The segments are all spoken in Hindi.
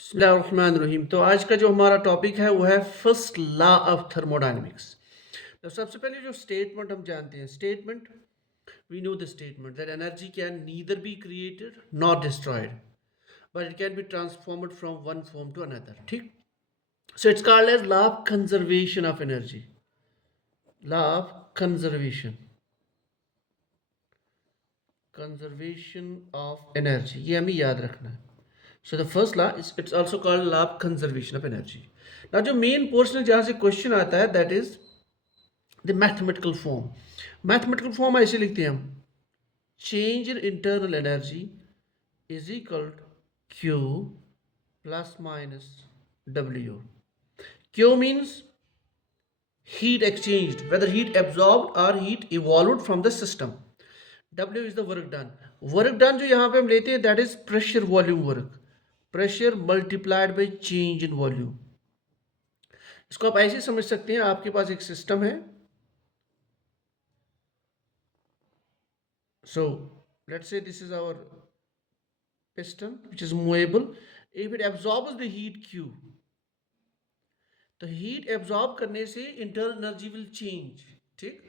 बिस्मिल्लाहिर्रहमानिर्रहीम। तो आज का जो हमारा टॉपिक है वो है फर्स्ट लॉ ऑफ थर्मोडायनेमिक्स। तो सबसे पहले जो स्टेटमेंट हम जानते हैं, statement we know the statement that energy can neither be created not destroyed but it can be transformed from one form to another. ठीक, so it's called as law of conservation of energy. Law of conservation, conservation of energy, ये हमें याद रखना है। So the first law is it's also called law of conservation of energy. Now जो main portion है जहाँ से question आता है that is the mathematical form. Mathematical form ऐसे लिखते हैं हम, change in internal energy is equal to Q plus minus W. Q means heat exchanged, whether heat absorbed or heat evolved from the system. W is the work done. Work done जो यहाँ पे हम लेते हैं that is pressure volume work, pressure multiplied by change in volume. इसको आप ऐसे समझ सकते हैं, आपके पास एक सिस्टम है। So let's say this is our piston which is movable. If it absorbs the heat Q, तो हीट एब्जॉर्ब करने से इंटरनल एनर्जी विल चेंज। ठीक,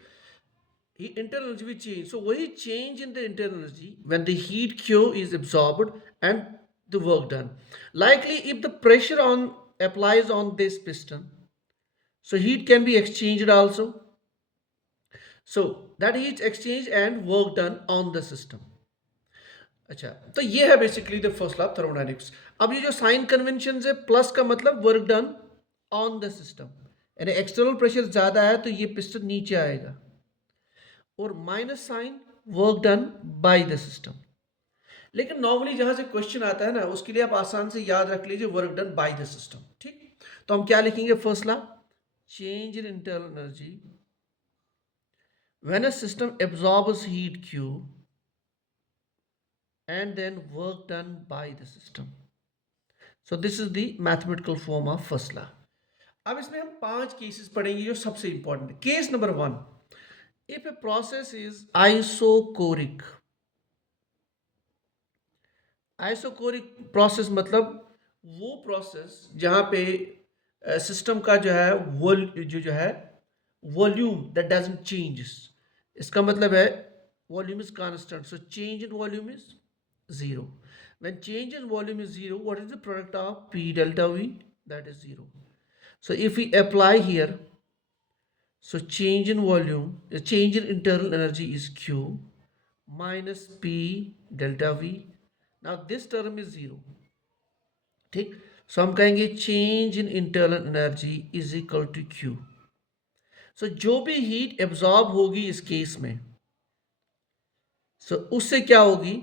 internal energy will change. So वही change in the internal energy when the heat Q is absorbed and the work done. Likely if the pressure on applies on this piston, so heat can be exchanged also. So that heat exchange and work done on the system. अच्छा, तो ये है basically the first law of thermodynamics. अब ये जो साइन कन्वेंशन है, प्लस का मतलब work done on the system, यानी एक्सटर्नल प्रेशर ज्यादा है तो ये पिस्टन नीचे आएगा, और minus sign work done by the system. लेकिन नॉर्मली जहां से क्वेश्चन आता है ना, उसके लिए आप आसान से याद रख लीजिए work done by the system. ठीक, तो हम क्या लिखेंगे, first law, change in internal energy when a system absorbs heat Q and then work done by the system. So this is the mathematical form of first law. अब इसमें हम 5 केसेस पढ़ेंगे जो सबसे इंपॉर्टेंट है। Case number 1, if a process is isochoric. Isochoric process मतलब वो प्रोसेस जहां पे सिस्टम का जो है जो है वॉल्यूम दैट डजंट चेंजेस। इसका मतलब है volume is constant, so change in volume is zero. When change in volume is zero, what is the product of P delta V? That is zero. So if we apply here, so change in volume, the change in internal energy is Q minus P delta V. Now this term is zero. ठीक, सो हम कहेंगे change in internal energy is equal to Q. So जो भी हीट एब्जॉर्ब होगी इस केस में, सो उससे क्या होगी,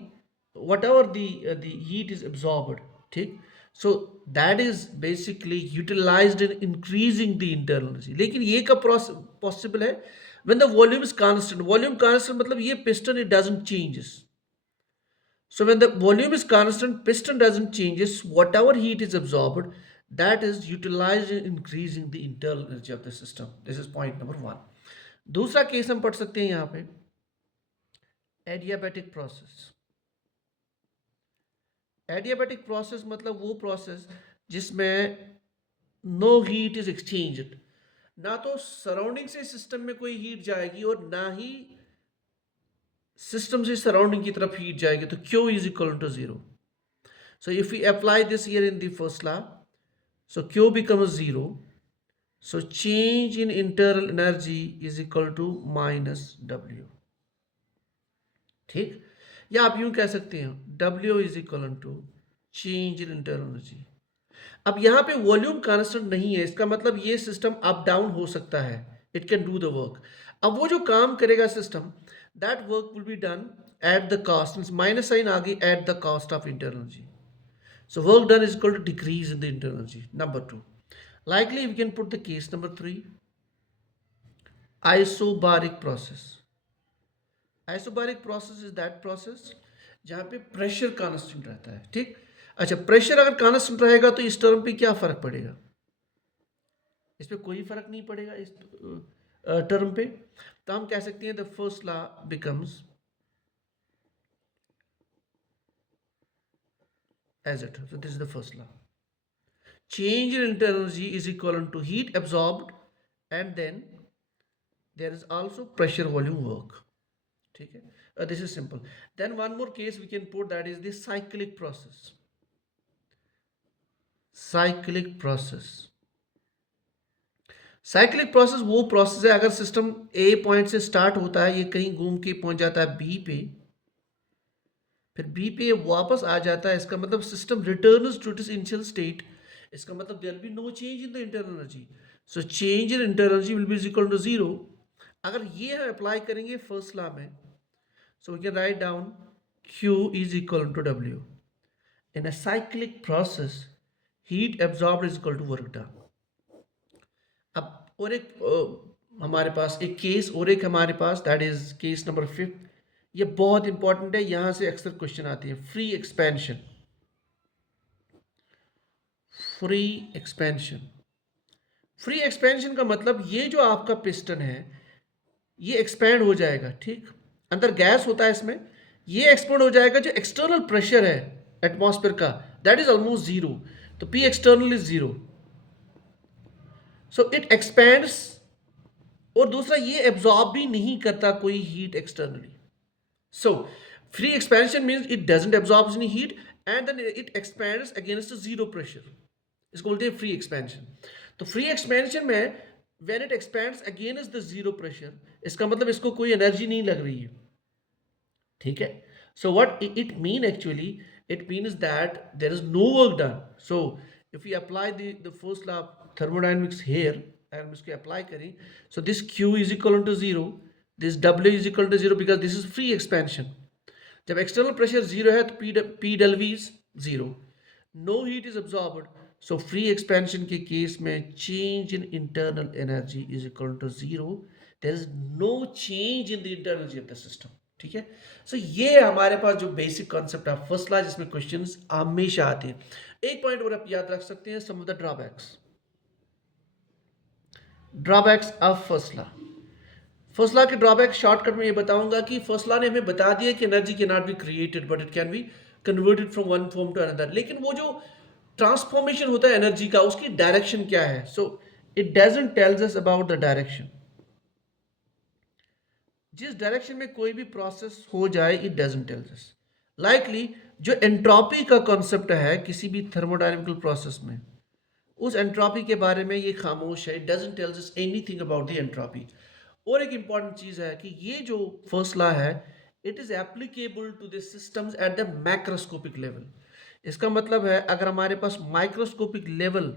whatever the heat is absorbed. ठीक, so that is basically utilized in increasing the internal energy. लेकिन ये कब पॉसिबल है, when the volume is constant. Volume constant मतलब ये piston it doesn't changes. So when the volume is constant, piston doesn't changes. Whatever heat is absorbed, that is utilized in increasing the internal energy of the system. This is point number 1. दूसरा केस हम पढ़ सकते हैं यहाँ पे, एडियाबैटिक प्रोसेस। एडियाबैटिक प्रोसेस मतलब वो प्रोसेस जिसमें नो हीट इज एक्सचेंज्ड। ना तो सराउंडिंग से सिस्टम में कोई हीट जाएगी और ना ही सिस्टम से सराउंडिंग की तरफ हीट जाएगी, तो Q is equal to zero. So if we apply this here in the first law, so Q becomes zero. So change in internal energy is equal to minus W. ठीक, या आप यूं कह सकते हैं W is equal to change in internal energy. अब यहाँ पे वॉल्यूम कांस्टेंट नहीं है, इसका मतलब ये सिस्टम अप डाउन हो सकता है, it can do the work. अब वो जो काम करेगा system, that work will be done at the cost, minus sign आगे, at the cost of internal energy. So work done is equal to decrease in the internal energy. Number 2. Likely we can put the case number 3. Isobaric process. Isobaric process is that process जहाँ पे प्रेशर कांस्टेंट रहता है। ठीक, अच्छा, प्रेशर अगर कांस्टेंट रहेगा तो इस टर्म पे क्या फर्क पड़ेगा, इस पे कोई फर्क नहीं पड़ेगा इस टर्म पे। तो हम कह सकते हैं the first law becomes as it. So this is the first law. change in internal energy is equivalent to heat absorbed, and then there is also pressure volume work. ठीक है, this is simple. Then one more case we can put, that is the cyclic process. Cyclic process. Cyclic process वो प्रोसेस है, अगर सिस्टम ए पॉइंट से स्टार्ट होता है, ये कहीं घूम के पहुंच जाता है बी पे, फिर बी पे वापस आ जाता है, इसका मतलब system returns to its initial state. इसका मतलब there be no change in the internal energy. So change in internal energy will be equal to zero. अगर ये हम अप्लाई करेंगे फर्स्ट लॉ में, so we can write down Q is equal to W. In a cyclic process, heat absorbed is equal to work done. अब और एक हमारे पास एक केस और एक हमारे पास, दैट इज केस नंबर 5. ये बहुत इंपॉर्टेंट है, यहां से अक्सर क्वेश्चन आते हैं. Free expansion. Free expansion. Free expansion का मतलब ये जो आपका पिस्टन है ये एक्सपेंड हो जाएगा. ठीक, अंदर गैस होता है इसमें, ये एक्सपेंड हो जाएगा. जो एक्सटर्नल प्रेशर है एटमॉस्फेयर का, दैट इज ऑलमोस्ट जीरो. तो P external is zero, so it expands. और दूसरा, ये एब्जॉर्ब भी नहीं करता कोई heat externally. So free expansion means it doesn't absorb any heat and then it expands against zero pressure. इसको बोलते हैं फ्री एक्सपेंशन. तो फ्री एक्सपेंशन में when it expands against the zero pressure, इसका मतलब इसको कोई एनर्जी नहीं लग रही है. ठीक है, so what it mean actually, it means that there is no work done. So if we apply the first law of thermodynamics here, हम इसको अप्लाई करें, so this Q is equal to zero, this W is equal to zero, because this is free expansion. जब एक्सटर्नल प्रेशर जीरो है तो P del V is zero, no heat is absorbed. So free expansion के केस में change in internal energy is equal to zero. There is no change in the internal energy of the system. ठीक है, सो ये हमारे पास जो बेसिक कॉन्सेप्ट है फर्स्ट लॉ, जिसमें क्वेश्चंस हमेशा आते हैं. एक पॉइंट और आप याद रख सकते हैं, some of the drawbacks. Drawbacks of first law. First law के ड्रॉबैक शॉर्टकट में ये बताऊंगा कि फर्स्ट लॉ ने हमें बता दिया कि energy can not be created but it can be converted from one form to another. लेकिन वो जो ट्रांसफॉर्मेशन होता है एनर्जी का, उसकी डायरेक्शन क्या है? सो it doesn't tells us about the direction. जिस डायरेक्शन में कोई भी प्रोसेस हो जाए, it doesn't tells us. Likely जो एंट्रोपी का कॉन्सेप्ट है किसी भी थर्मोडायनेमिकल प्रोसेस में, उस एंट्रोपी के बारे में ये खामोश है. It doesn't tells us anything about the entropy. और एक इंपॉर्टेंट चीज है कि ये जो फर्स्ट लॉ है, it is applicable to the systems at the macroscopic level. इसका मतलब है अगर हमारे पास माइक्रोस्कोपिक लेवल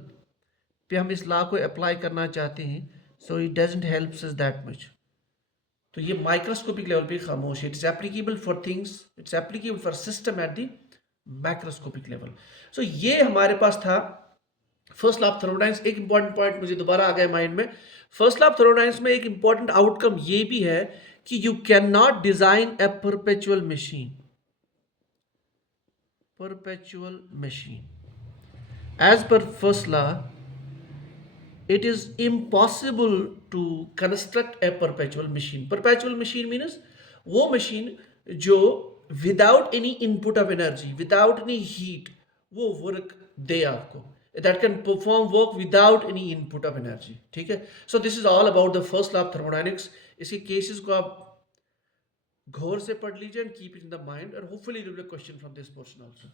पे हम इस लॉ को अप्लाई करना चाहते हैं, so it doesn't helps us that much. तो ये माइक्रोस्कोपिक लेवल पे खामोश है. It's applicable for things, it's applicable for system at the macroscopic level. So ये हमारे पास था फर्स्ट लॉ ऑफ थर्मोडायनेमिक्स. एक इंपॉर्टेंट पॉइंट मुझे दोबारा आ गया माइंड में. फर्स्ट लॉ ऑफ थर्मोडायनेमिक्स में एक इंपॉर्टेंट आउटकम ये भी है कि you can not design a perpetual machine. Perpetual machine, as per first law, it is impossible to construct a perpetual machine. Perpetual machine means वो machine जो without any input of energy, without any heat, वो work दे आपको, that can perform work without any input of energy. ठीक है, so this is all about the first law of thermodynamics. इसके cases को आप गौर से पढ़ लीजिए and keep it in the mind, and hopefully there will be a question from this portion also.